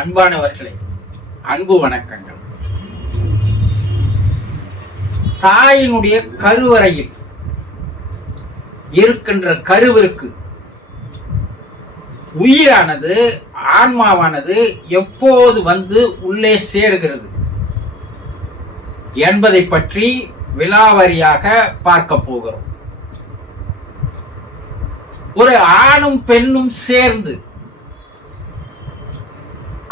அன்பானவர்களே, அன்பு வணக்கங்கள். தாயினுடைய கருவறையில் இருக்கின்ற கருவிற்கு உயிரானது, ஆன்மாவானது எப்போது வந்து உள்ளே சேர்கிறது என்பதை பற்றி விலாவரியாக பார்க்க போகிறோம். ஒரு ஆணும் பெண்ணும் சேர்ந்து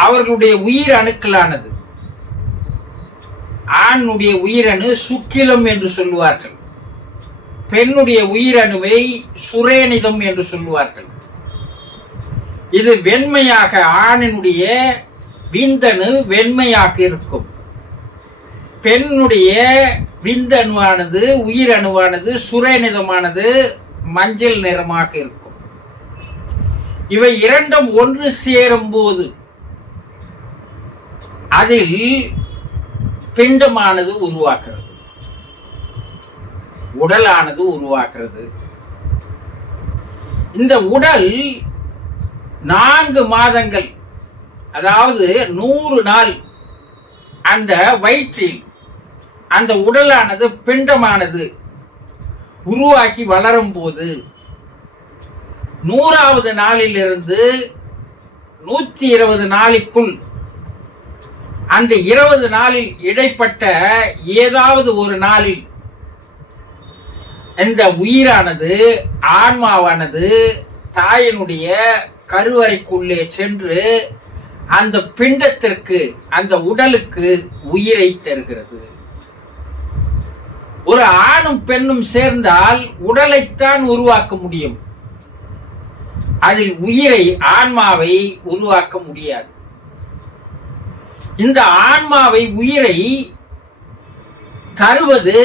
அவர்களுடைய உயிர் அணுக்களானது, ஆணுடைய உயிரணு சுக்கிலம் என்று சொல்லுவார்கள், பெண்ணுடைய உயிரணுவை சுரேனிதம் என்று சொல்லுவார்கள். இது வெண்மையாக, ஆணினுடைய விந்தணு வெண்மையாக இருக்கும், பெண்ணுடைய விந்தணுவானது, உயிரணுவானது சுரேனிதமானது மஞ்சள் நிறமாக இருக்கும். இவை இரண்டும் ஒன்று சேரும் போது அதில் பிண்டமானது உருவாகிறது, உடலானது உருவாகிறது. இந்த உடல் 4 மாதங்கள், அதாவது 100 நாள் அந்த வயிற்றில் அந்த உடலானது, பிண்டமானது உருவாக்கி வளரும் போது 100வது நாளிலிருந்து 120 நாளைக்குள், அந்த 20 நாளில் இடைப்பட்ட ஏதாவது ஒரு நாளில் இந்த உயிரானது, ஆன்மாவானது தாயினுடைய கருவறைக்குள்ளே சென்று அந்த பிண்டத்திற்கு, அந்த உடலுக்கு உயிரை தருகிறது. ஒரு ஆணும் பெண்ணும் சேர்ந்தால் உடலைத்தான் உருவாக்க முடியும், அதில் உயிரை, ஆன்மாவை உருவாக்க முடியாது. இந்த ஆன்மாவை, உயிரை தருவது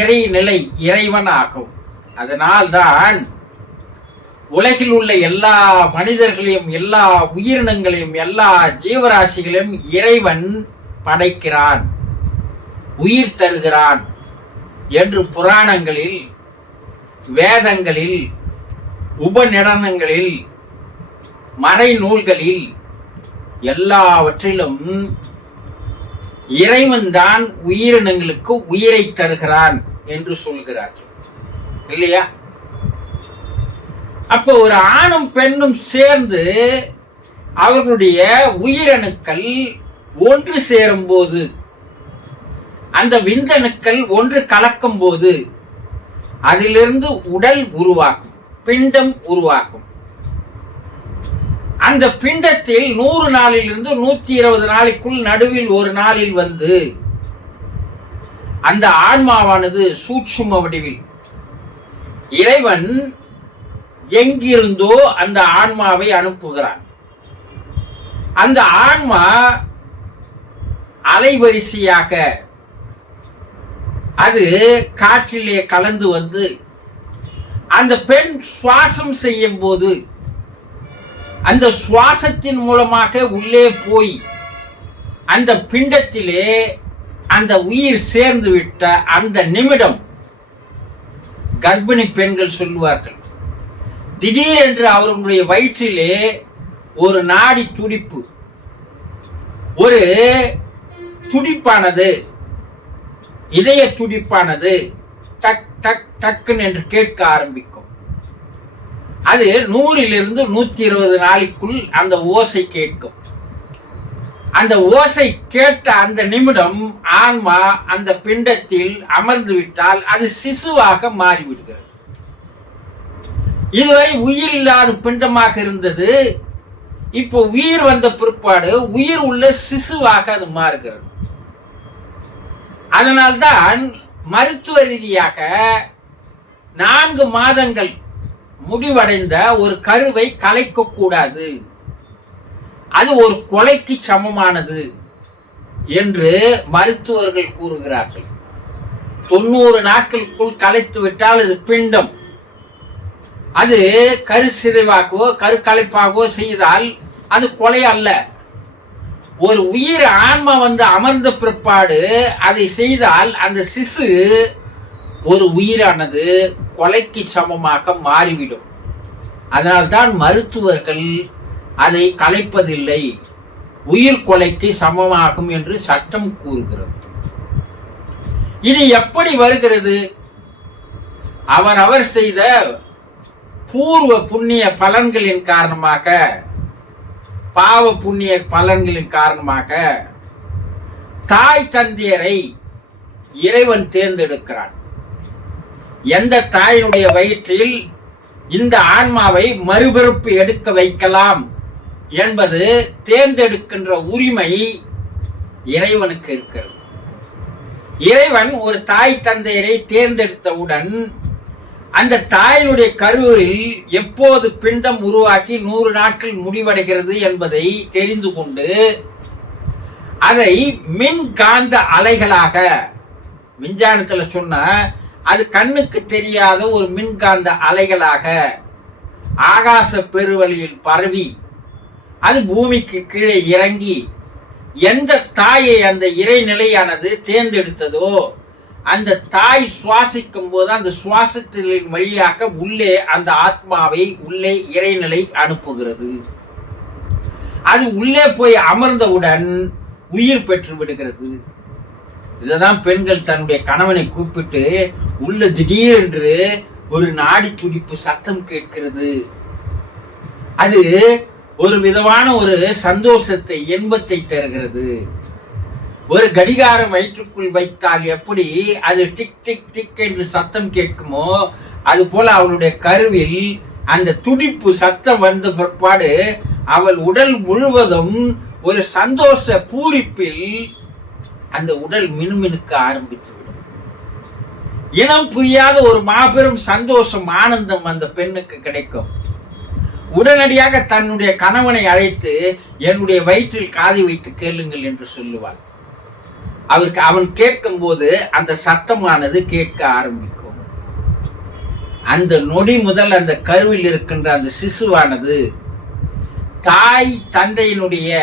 இறைநிலை, இறைவன் ஆகும். அதனால்தான் உலகில் உள்ள எல்லா மனிதர்களையும், எல்லா உயிரினங்களையும், எல்லா ஜீவராசிகளையும் இறைவன் படைக்கிறான், உயிர் தருகிறான் என்று புராணங்களில், வேதங்களில், உபநிடனங்களில், மறை நூல்களில் எல்லாவற்றிலும் இறைவன் தான் உயிரினங்களுக்கு உயிரை தருகிறான் என்று சொல்கிறார் இல்லையா? அப்போ ஒரு ஆணும் பெண்ணும் சேர்ந்து அவர்களுடைய உயிரணுக்கள் ஒன்று சேரும் போது, அந்த விந்தணுக்கள் ஒன்று கலக்கும் போது அதிலிருந்து உடல் உருவாகும், பிண்டம் உருவாகும். அந்த பிண்டத்தில் 100 நாளிலிருந்து 120 நாளைக்குள் நடுவில் ஒரு நாளில் வந்து அந்த ஆன்மாவானது சூட்சும வடிவில் இறைவன் எங்கிருந்தோ அந்த ஆன்மாவை அனுப்புகிறான். அந்த ஆன்மா அலைவரிசையாக அது காற்றிலே கலந்து வந்து அந்த பெண் சுவாசம் செய்யும் போது அந்த சுவாசத்தின் மூலமாக உள்ளே போய் அந்த பிண்டத்திலே அந்த உயிர் சேர்ந்து விட்ட அந்த நிமிடம் கர்ப்பிணி பெண்கள் சொல்லுவார்கள், திடீரென்று அவர்களுடைய வயிற்றிலே ஒரு நாடி துடிப்பு, ஒரு துடிப்பானது, இதய துடிப்பானது டக் டக் டக்குன்னு என்று கேட்க ஆரம்பிக்கும். அது 100லிருந்து 120 நாளைக்குள் அந்த ஓசை கேட்கும். அந்த ஓசை கேட்ட அந்த நிமிடம் ஆன்மா அந்த பிண்டத்தில் அமர்ந்து விட்டால் அது சிசுவாக மாறிவிடுகிறது. இதுவரை உயிர் இல்லாத பிண்டமாக இருந்தது, இப்போ உயிர் வந்த பிற்பாடு உயிர் உள்ள சிசுவாக அது மாறுகிறது. அதனால்தான் மருத்துவ ரீதியாக 4 மாதங்கள் முடிவடைந்த ஒரு கருவை கலைக்க கூடாது, அது ஒரு கொலைக்கு சமமானது என்று மருத்துவர்கள் கூறுகிறார்கள். 90 நாட்களுக்குள் கலைத்து விட்டால் அது பிண்டம். அது கரு சிதைவாகவோ கரு கலைப்பாகவோ செய்தால் அது கொலை அல்ல. ஒரு உயிர், ஆன்மா வந்து அமர்ந்த பிற்பாடு அதை செய்தால் அந்த சிசு, ஒரு உயிரானது கொலைக்கு சமமாக மாறிவிடும். அதனால்தான் மருத்துவர்கள் அதை கலைப்பதில்லை, உயிர் கொலைக்கு சமமாகும் என்று சட்டம் கூறுகிறது. இது எப்படி வருகிறது? அவர் செய்த பூர்வ புண்ணிய பலன்களின் காரணமாக, பாவ புண்ணிய பலன்களின் காரணமாக தாய் தந்தையரை இறைவன் தேர்ந்தெடுக்கிறான். எந்த தாயினுடைய வயிற்றில் இந்த ஆன்மாவை மறுபிறப்பு எடுக்க வைக்கலாம் என்பது தேர்ந்தெடுக்கின்ற உரிமை இறைவனுக்கு இருக்கிறது. இறைவன் ஒரு தாய் தந்தையரை தேர்ந்தெடுத்தவுடன் அந்த தாயினுடைய கருவில் எப்போது பிண்டம் உருவாக்கி 100 நாட்கள் முடிவடைகிறது என்பதை தெரிந்து கொண்டு அதை மின்காந்த அலைகளாக, விஞ்ஞானத்துல சொன்ன அது கண்ணுக்கு தெரியாத ஒரு மின்காந்த அலைகளாக ஆகாச பெருவெளியில் பரவி அது பூமிக்கு கீழே இறங்கி எந்த தாயை அந்த இறைநிலையானது தேர்ந்தெடுத்ததோ அந்த தாய் சுவாசிக்கும் போது அந்த சுவாசத்தின் வழியாக உள்ளே அந்த ஆத்மாவை உள்ளே இறைநிலை அனுப்புகிறது. அது உள்ளே போய் அமர்ந்தவுடன் உயிர் பெற்று விடுகிறது. இததான் பெண்கள் தன்னுடைய கணவனை கூப்பிட்டு உள்ள திடீரென்று ஒரு நாடி துடிப்பு சத்தம் கேட்கிறது. அது ஒரு விதமான ஒரு சந்தோஷத்தை, இன்பத்தை தருகிறது. ஒரு கடிகாரம் வயிற்றுக்குள் வைத்தால் எப்படி அது டிக் டிக் டிக் என்று சத்தம் கேட்குமோ, அது போல அவளுடைய கருவில் அந்த துடிப்பு சத்தம் வந்த பிற்பாடு அவள் உடல் முழுவதும் ஒரு சந்தோஷ பூரிப்பில் அந்த உடல் மினுமினுக்க ஆரம்பித்துவிடும். இனம் புரியாத ஒரு மாபெரும் சந்தோஷம், ஆனந்தம் அந்த பெண்ணுக்கு கிடைக்கும். உடனடியாக தன்னுடைய கணவனை அழைத்து என்னுடைய வயிற்றில் காதை வைத்து கேளுங்கள் என்று சொல்லுவாள். அவன் கேட்கும் போது அந்த சத்தமானது கேட்க ஆரம்பிக்கும். அந்த நொடி முதல் அந்த கருவில் இருக்கின்ற அந்த சிசுவானது தாய் தந்தையினுடைய,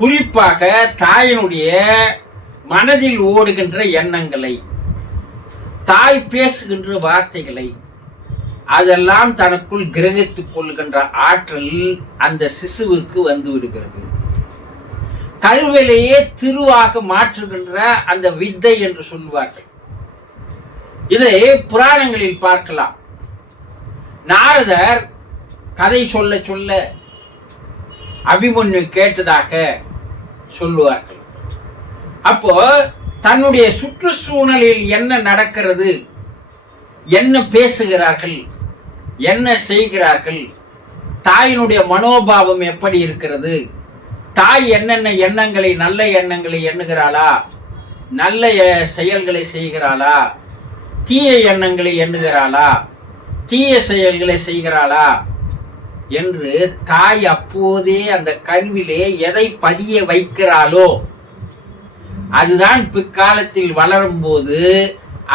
குறிப்பாக தாயினுடைய மனதில் ஓடுகின்ற எண்ணங்களை, தாய் பேசுகின்ற வார்த்தைகளை அதெல்லாம் தனக்குள் கிரகித்துக் கொள்கின்ற ஆற்றல் அந்த சிசுவிற்கு வந்து விடுகிறது. கருவிலேயே திருவாக மாற்றுகின்ற அந்த வித்தை என்று சொல்லுவார்கள். இதை புராணங்களில் பார்க்கலாம். நாரதர் கதை சொல்ல சொல்ல அபிமன்யு கேட்டதாக சொல்லுவார்கள். அப்போ தன்னுடைய சுற்றுச்சூழலில் என்ன நடக்கிறது, என்ன பேசுகிறார்கள், என்ன செய்கிறார்கள், தாயினுடைய மனோபாவம் எப்படி இருக்கிறது, தாய் என்னென்ன எண்ணங்களை, நல்ல எண்ணங்களை எண்ணுகிறாளா, நல்ல செயல்களை செய்கிறாளா, தீய எண்ணங்களை எண்ணுகிறாளா, தீய செயல்களை செய்கிறாளா என்று தாய் அப்போதே அந்த கருவிலே எதை பதிய வைக்கிறாளோ அதுதான் பிற்காலத்தில் வளரும் போது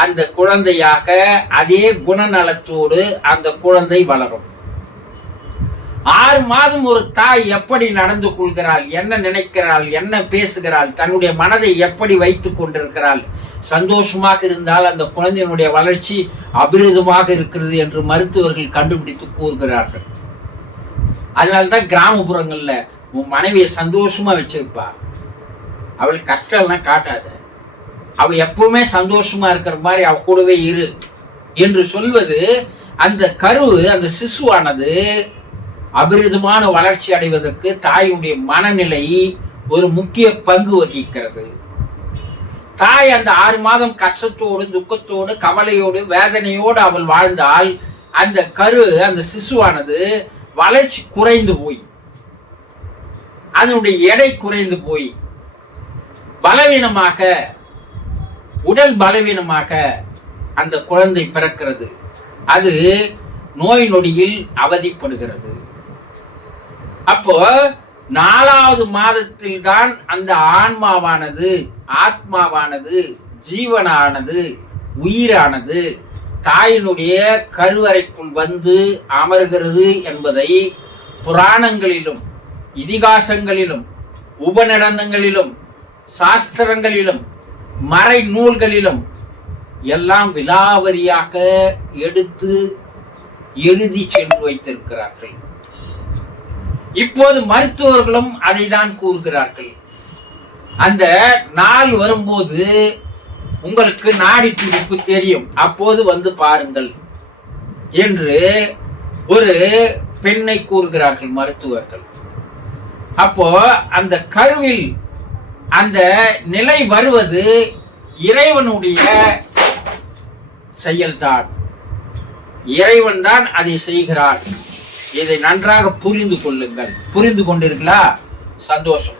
அந்த குழந்தையாக அதே குணநலத்தோடு அந்த குழந்தை வளரும். 6 மாதம் ஒரு தாய் எப்படி நடந்து கொள்கிறாள், என்ன நினைக்கிறாள், என்ன பேசுகிறாள், தன்னுடைய மனதை எப்படி வைத்துக் கொண்டிருக்கிறாள், சந்தோஷமாக இருந்தால் அந்த குழந்தையினுடைய வளர்ச்சி அபிரிதமாக இருக்கிறது என்று மருத்துவர்கள் கண்டுபிடித்து கூறுகிறார்கள். அதனால்தான் கிராமப்புறங்கள்ல உன் மனைவியை சந்தோஷமா வச்சிருப்பா, அவள் கஷ்டம்லாம் காட்டாத, அவ எப்பவுமே சந்தோஷமா இருக்கிற மாதிரி அவ கூடவே இரு என்று சொல்வது அந்த கரு, அந்த சிசுவானது அபிரிதமான வளர்ச்சி அடைவதற்கு தாயுடைய மனநிலை ஒரு முக்கிய பங்கு வகிக்கிறது. தாய் அந்த 6 மாதம் கஷ்டத்தோடு, துக்கத்தோடு, கவலையோடு, வேதனையோடு அவள் வாழ்ந்தால் அந்த கரு, அந்த சிசுவானது வளர்ச்சி குறைந்து போய், அதனுடைய எடை குறைந்து போய் பலவீனமாக, உடல் பலவீனமாக அந்த குழந்தை பிறக்கிறது. அது நோய் நொடியில் அவதிப்படுகிறது. அப்போ 4வது மாதத்தில் தான் அந்த ஆன்மாவானது, ஆத்மாவானது, ஜீவனானது, உயிரானது தாயினுடைய கருவறைக்குள் வந்து அமர்கிறது என்பதை புராணங்களிலும், இதிகாசங்களிலும், உபநிடதங்களிலும், சாஸ்திரங்களிலும், மறை நூல்களிலும் எல்லாம் விலாவரியாக எடுத்து எழுதி சென்று வைத்திருக்கிறார்கள். இப்போது மருத்துவர்களும் அதை தான் கூறுகிறார்கள். அந்த நாள் வரும்போது உங்களுக்கு நாடி துடிப்பு தெரியும், அப்போது வந்து பாருங்கள் என்று ஒரு பெண்ணை கூறுகிறார்கள் மருத்துவர்கள். அப்போ அந்த கருவில் அந்த நிலை வருவது இறைவனுடைய செயல்தான். இறைவன் தான் அதை செய்கிறார். இதை நன்றாக புரிந்து கொள்ளுங்கள். புரிந்து கொண்டிருக்கலாம். சந்தோஷம்.